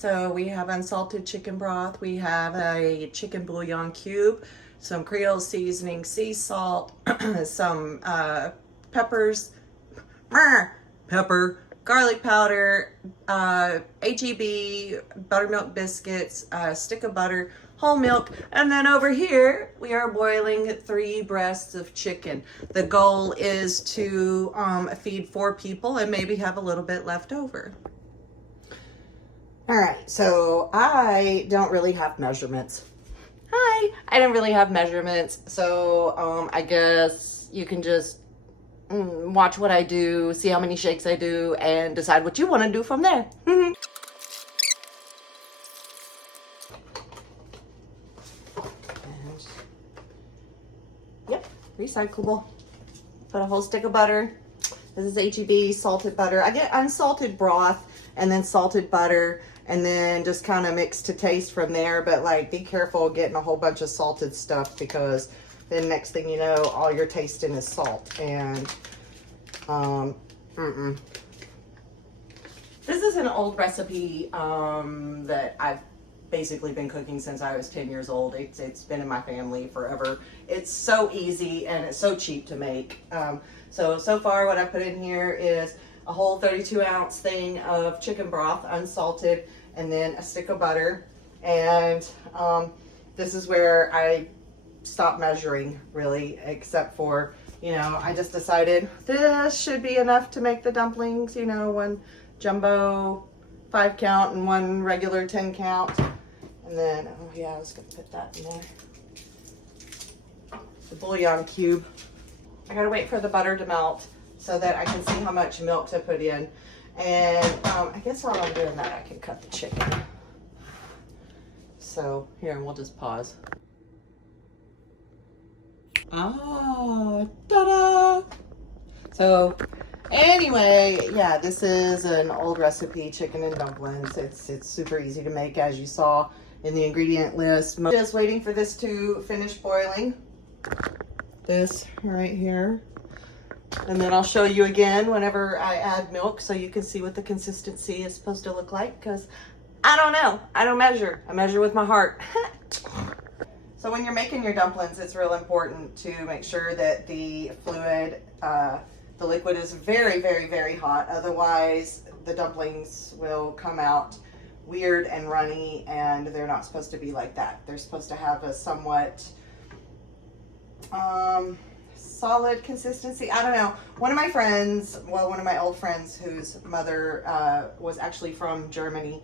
So we have unsalted chicken broth. We have a chicken bouillon cube, some Creole seasoning, sea salt, some peppers, pepper, garlic powder, HEB, buttermilk biscuits, a stick of butter, whole milk, and then over here we are boiling 3 breasts of chicken. The goal is to feed 4 people and maybe have a little bit left over. All right, so I don't really have measurements. Hi, I don't really have measurements, so I guess you can just watch what I do, see how many shakes I do, and decide what you want to do from there. Yep, recyclable. Put a whole stick of butter. This is HEB salted butter. I get unsalted broth and then salted butter, and then just kind of mix to taste from there. But like, be careful getting a whole bunch of salted stuff, because then next thing you know, all you're tasting is salt. And this is an old recipe that I've basically been cooking since I was 10 years old. It's been in my family forever. It's so easy and it's so cheap to make. So far what I put in here is a whole 32-ounce thing of chicken broth, unsalted, and then a stick of butter. And this is where I stopped measuring, really, except for, you know, I just decided this should be enough to make the dumplings, you know, 1 jumbo 5 count and 1 regular 10 count. And then, oh yeah, I was gonna put that in there. The bouillon cube. I gotta wait for the butter to melt so that I can see how much milk to put in. And I guess while I'm doing that, I can cut the chicken. So here, we'll just pause. Ah, ta-da! So anyway, yeah, this is an old recipe, chicken and dumplings. It's super easy to make, as you saw in the ingredient list. Just waiting for this to finish boiling. This right here. And then I'll show you again whenever I add milk, so you can see what the consistency is supposed to look like, because I don't know. I don't measure. I measure with my heart. So when you're making your dumplings, it's real important to make sure that the fluid, the liquid is very, very, very hot. Otherwise, the dumplings will come out weird and runny, and they're not supposed to be like that. They're supposed to have a somewhat solid consistency. I don't know. One of my friends, well, one of my old friends whose mother was actually from Germany,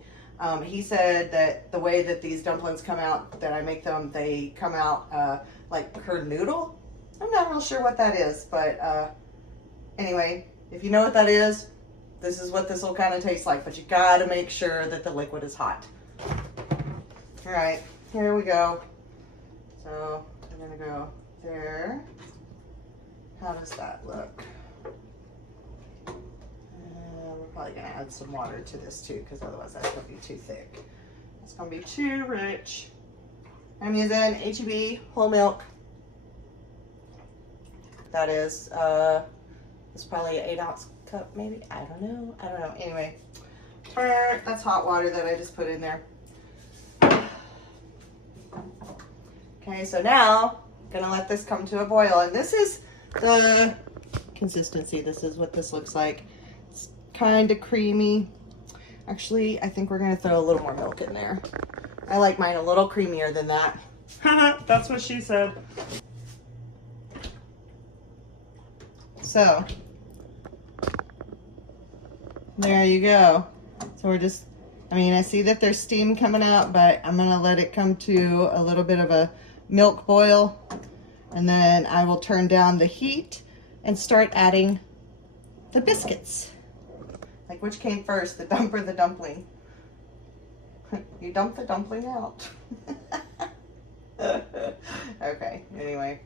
he said that the way that these dumplings come out, that I make them, they come out like curd noodle. I'm not real sure what that is, but anyway, if you know what that is, this is what this will kind of taste like. But you gotta make sure that the liquid is hot. All right, here we go. So I'm gonna go there. How does that look? We're probably gonna add some water to this too, because otherwise that's gonna be too thick. It's gonna be too rich. I'm using HEB whole milk. That is, it's probably an 8-ounce cup, maybe. I don't know. Anyway, that's hot water that I just put in there. Okay, so now I'm gonna let this come to a boil, and this is the consistency. This is what this looks like. It's kind of creamy. Actually, I think we're gonna throw a little more milk in there. I like mine a little creamier than that. That's what she said. So there you go. So we're just, I mean, I see that there's steam coming out, but I'm gonna let it come to a little bit of a milk boil, and then I will turn down the heat and start adding the biscuits. Like, which came first, the dump or the dumpling? You dump the dumpling out. Okay, anyway.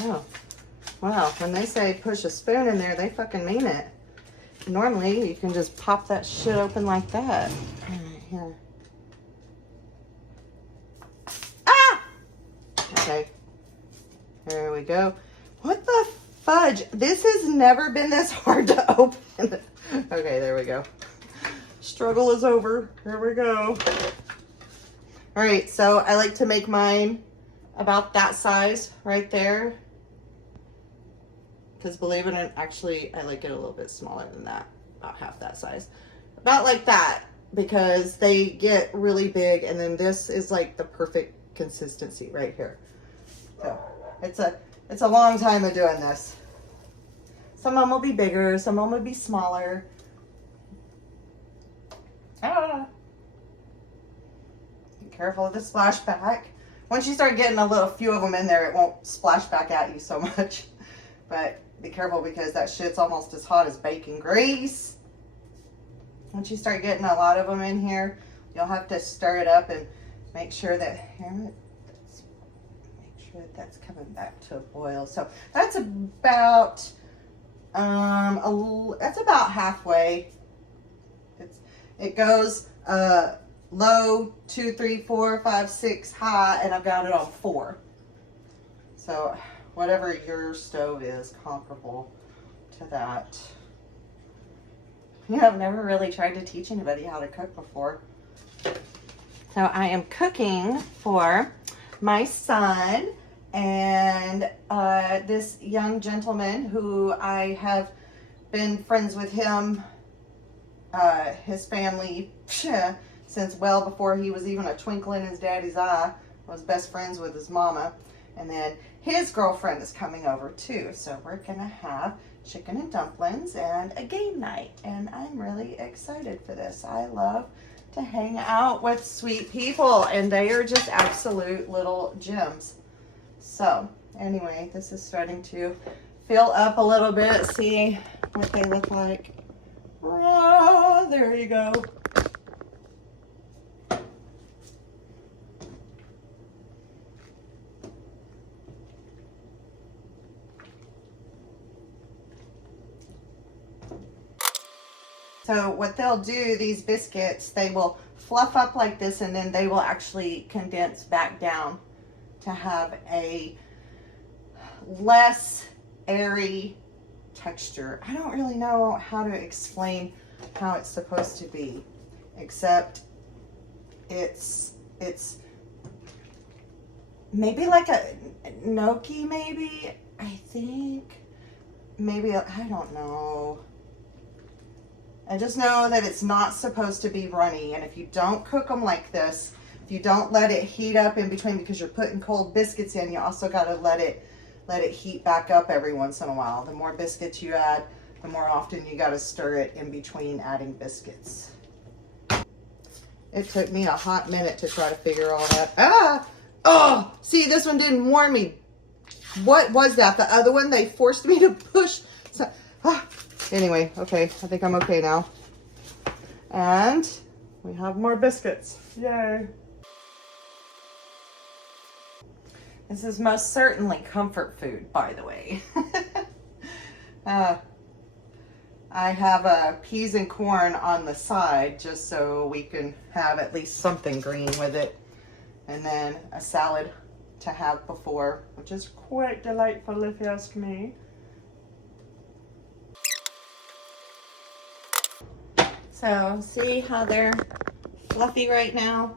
Oh, wow, when they say push a spoon in there, they fucking mean it. normally you can just pop that shit open like that. All right, here. Ah! Okay. There we go. What the fudge? This has never been this hard to open. Okay, there we go. Struggle is over. Here we go. All right, so I like to make mine about that size right there. Because believe it or not, actually, I like it a little bit smaller than that. About half that size. About like that, because they get really big, and then this is like the perfect consistency right here. So it's a long time of doing this. Some of them will be bigger, some of them will be smaller. Ah. Be careful of the splashback. Once you start getting a few of them in there, it won't splash back at you so much. But be careful because that shit's almost as hot as bacon grease. Once you start getting a lot of them in here, you'll have to stir it up and make sure that that's coming back to a boil. So that's about halfway. It goes low 2, 3, 4, 5, 6 high, and I've got it on 4. So whatever your stove is comparable to that. I've never really tried to teach anybody how to cook before. So I am cooking for my son and this young gentleman who I have been friends with him, his family, since well before he was even a twinkle in his daddy's eye. I was best friends with his mama. And then his girlfriend is coming over too. So we're gonna have chicken and dumplings and a game night. And I'm really excited for this. I love to hang out with sweet people, and they are just absolute little gems. So anyway, this is starting to fill up a little bit. See what they look like. Oh, there you go. So what they'll do, these biscuits, they will fluff up like this, and then they will actually condense back down to have a less airy texture. I don't really know how to explain how it's supposed to be, except it's maybe like a gnocchi, maybe, I think. Maybe, I don't know. I just know that it's not supposed to be runny, and if you don't cook them like this, if you don't let it heat up in between, because you're putting cold biscuits in, you also got to let it heat back up every once in a while. The more biscuits you add, the more often you got to stir it in between adding biscuits. It took me a hot minute to try to figure all that. Oh, see, this one didn't warm me. What was that? The other one, they forced me to push. So, anyway, okay, I think I'm okay now. And we have more biscuits. Yay. This is most certainly comfort food, by the way. I have peas and corn on the side just so we can have at least something green with it. And then a salad to have before, which is quite delightful if you ask me. So see how they're fluffy right now?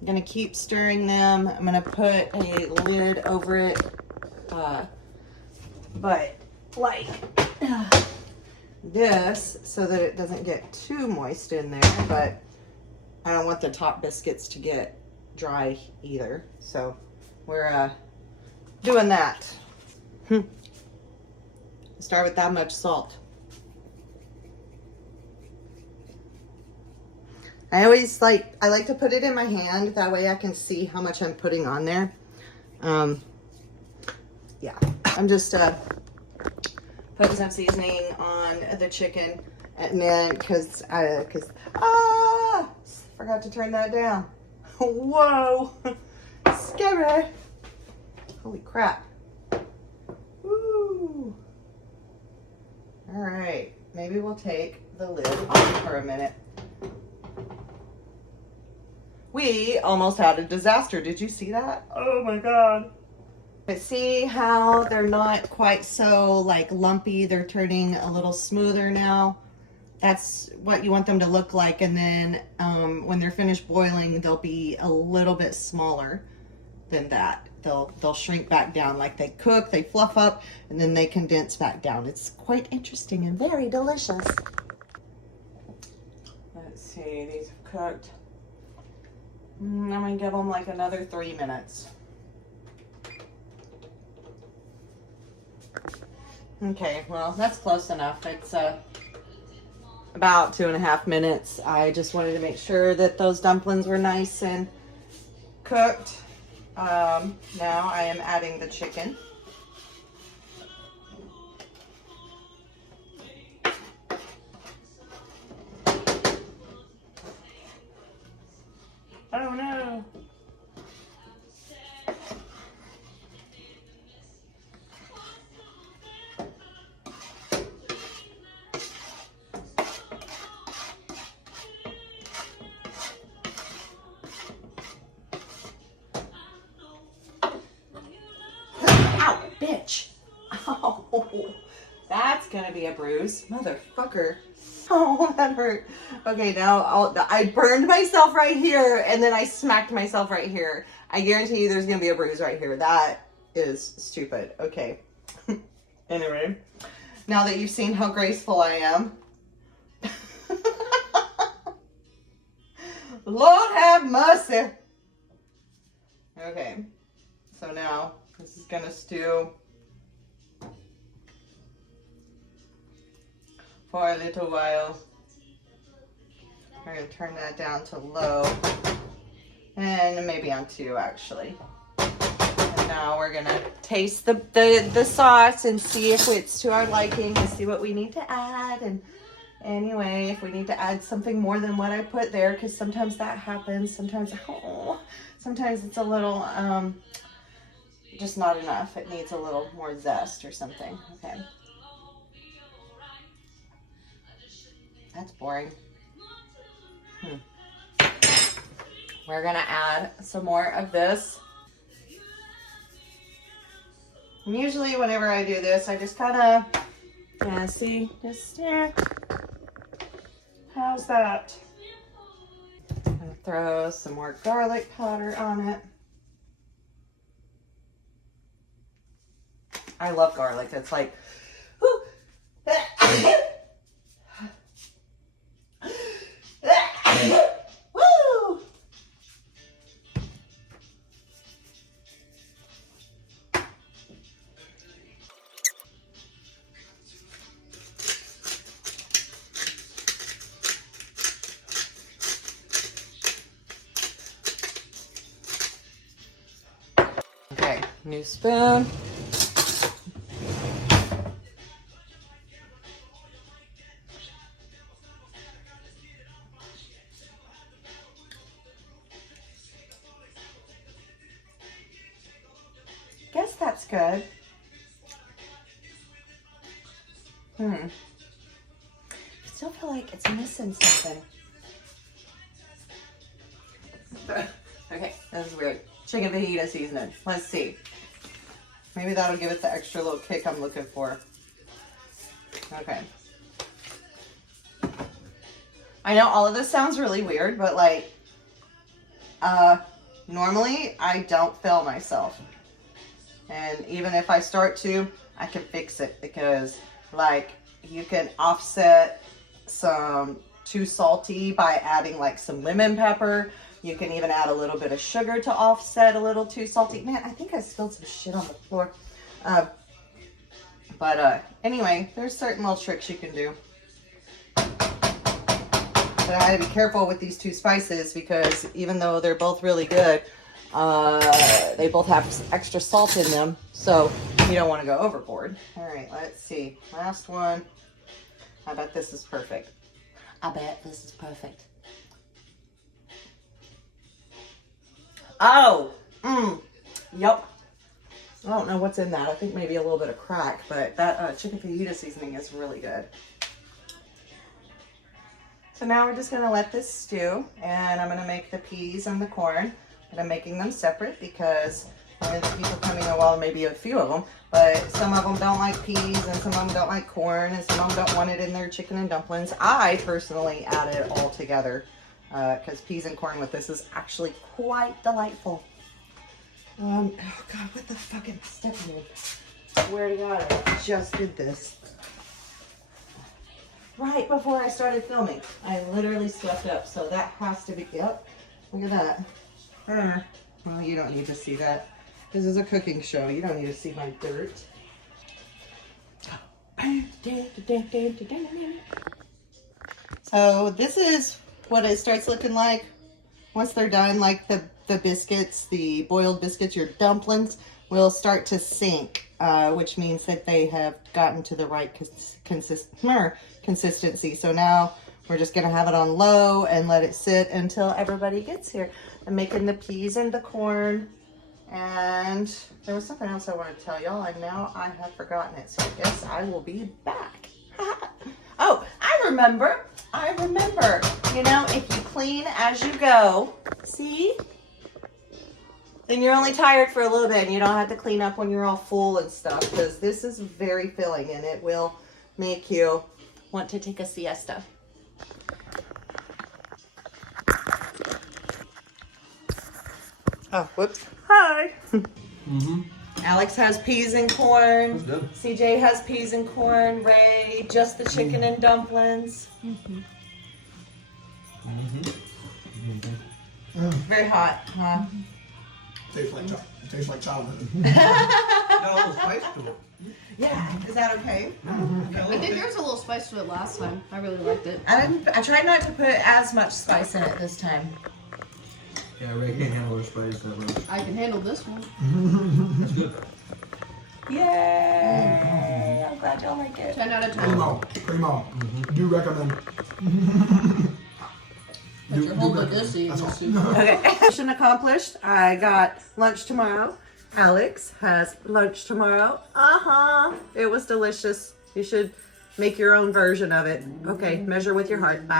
I'm gonna keep stirring them. I'm gonna put a lid over it, but like this so that it doesn't get too moist in there, but I don't want the top biscuits to get dry either. So we're doing that. Start with that much salt. I like to put it in my hand, that way I can see how much I'm putting on there. Yeah, I'm just putting some seasoning on the chicken, and then because forgot to turn that down. Whoa, scary! Holy crap! Woo! All right, maybe we'll take the lid off for a minute. We almost had a disaster. Did you see that? Oh my God. But see how they're not quite so like lumpy. They're turning a little smoother now. That's what you want them to look like. And then when they're finished boiling, they'll be a little bit smaller than that. They'll shrink back down. Like they cook, they fluff up, and then they condense back down. It's quite interesting and very delicious. Let's see, these have cooked. I'm gonna give them like another 3 minutes. Okay, well, that's close enough. It's about 2.5 minutes. I just wanted to make sure that those dumplings were nice and cooked. Now I am adding the chicken. Oh no. Ow, bitch. Oh, that's gonna be a bruise. Motherfucker. Oh, that hurt. Okay, now I burned myself right here, and then I smacked myself right here. I guarantee you there's going to be a bruise right here. That is stupid. Okay. Anyway, now that you've seen how graceful I am. Lord have mercy. Okay, so now this is going to stew for a little while. We're going to turn that down to low, and maybe on 2 actually. And now we're going to taste the sauce and see if it's to our liking and see what we need to add. And anyway, if we need to add something more than what I put there, because sometimes that happens. Sometimes it's a little just not enough. It needs a little more zest or something. Okay. That's boring. We're gonna add some more of this. And usually whenever I do this, I just kind of, yeah, see, just, yeah. How's that? I'm gonna throw some more garlic powder on it. I love garlic. It's like, whew. Woo! Okay, new spoon. Guess that's good. I still feel like it's missing something. Okay, this is weird. Chicken fajita seasoning. Let's see. Maybe that'll give it the extra little kick I'm looking for. Okay. I know all of this sounds really weird, but like, normally I don't fill myself. And even if I start to, I can fix it because like you can offset some too salty by adding like some lemon pepper. You can even add a little bit of sugar to offset a little too salty. Man, I think I spilled some shit on the floor. Anyway, there's certain little tricks you can do. But I had to be careful with these 2 spices because even though they're both really good, they both have extra salt in them, so you don't want to go overboard. All right, let's see. Last one. I bet this is perfect. I bet this is perfect. Oh, yep. I don't know what's in that. I think maybe a little bit of crack, but that chicken fajita seasoning is really good. So now we're just gonna let this stew, and I'm gonna make the peas and the corn, and I'm making them separate because the people coming in, well, maybe a few of them, but some of them don't like peas and some of them don't like corn and some of them don't want it in their chicken and dumplings. I personally add it all together because peas and corn with this is actually quite delightful. Oh God, what the fuck am I stepping in? Swear to God, I just did this right before I started filming. I literally swept up, so that has to be, yep, look at that. Well, you don't need to see that. This is a cooking show. You don't need to see my dirt. So this is what it starts looking like once they're done. Like the biscuits, the boiled biscuits, your dumplings will start to sink, which means that they have gotten to the right consistency. So now we're just gonna have it on low and let it sit until everybody gets here. I'm making the peas and the corn, and there was something else I wanted to tell y'all, and now I have forgotten it, so I guess I will be back. Oh, I remember. You know, if you clean as you go, see? Then you're only tired for a little bit and you don't have to clean up when you're all full and stuff, because this is very filling and it will make you want to take a siesta. Oh, whoops. Hi. Alex has peas and corn. CJ has peas and corn. Ray, just the chicken and dumplings. Very hot, huh? Tastes like childhood. Got a little spice to it. Yeah, is that okay? I think there was a little spice to it last time. I really liked it. I tried not to put as much spice in it this time. Yeah, Ray can't handle the spice that much. I can handle this one. That's good. Yay! I'm glad y'all like it. 10 out of 10. Primo. Do recommend. But you're holding this in the soup. Okay, mission accomplished. I got lunch tomorrow. Alex has lunch tomorrow. It was delicious. You should make your own version of it. Okay, measure with your heart. Bye.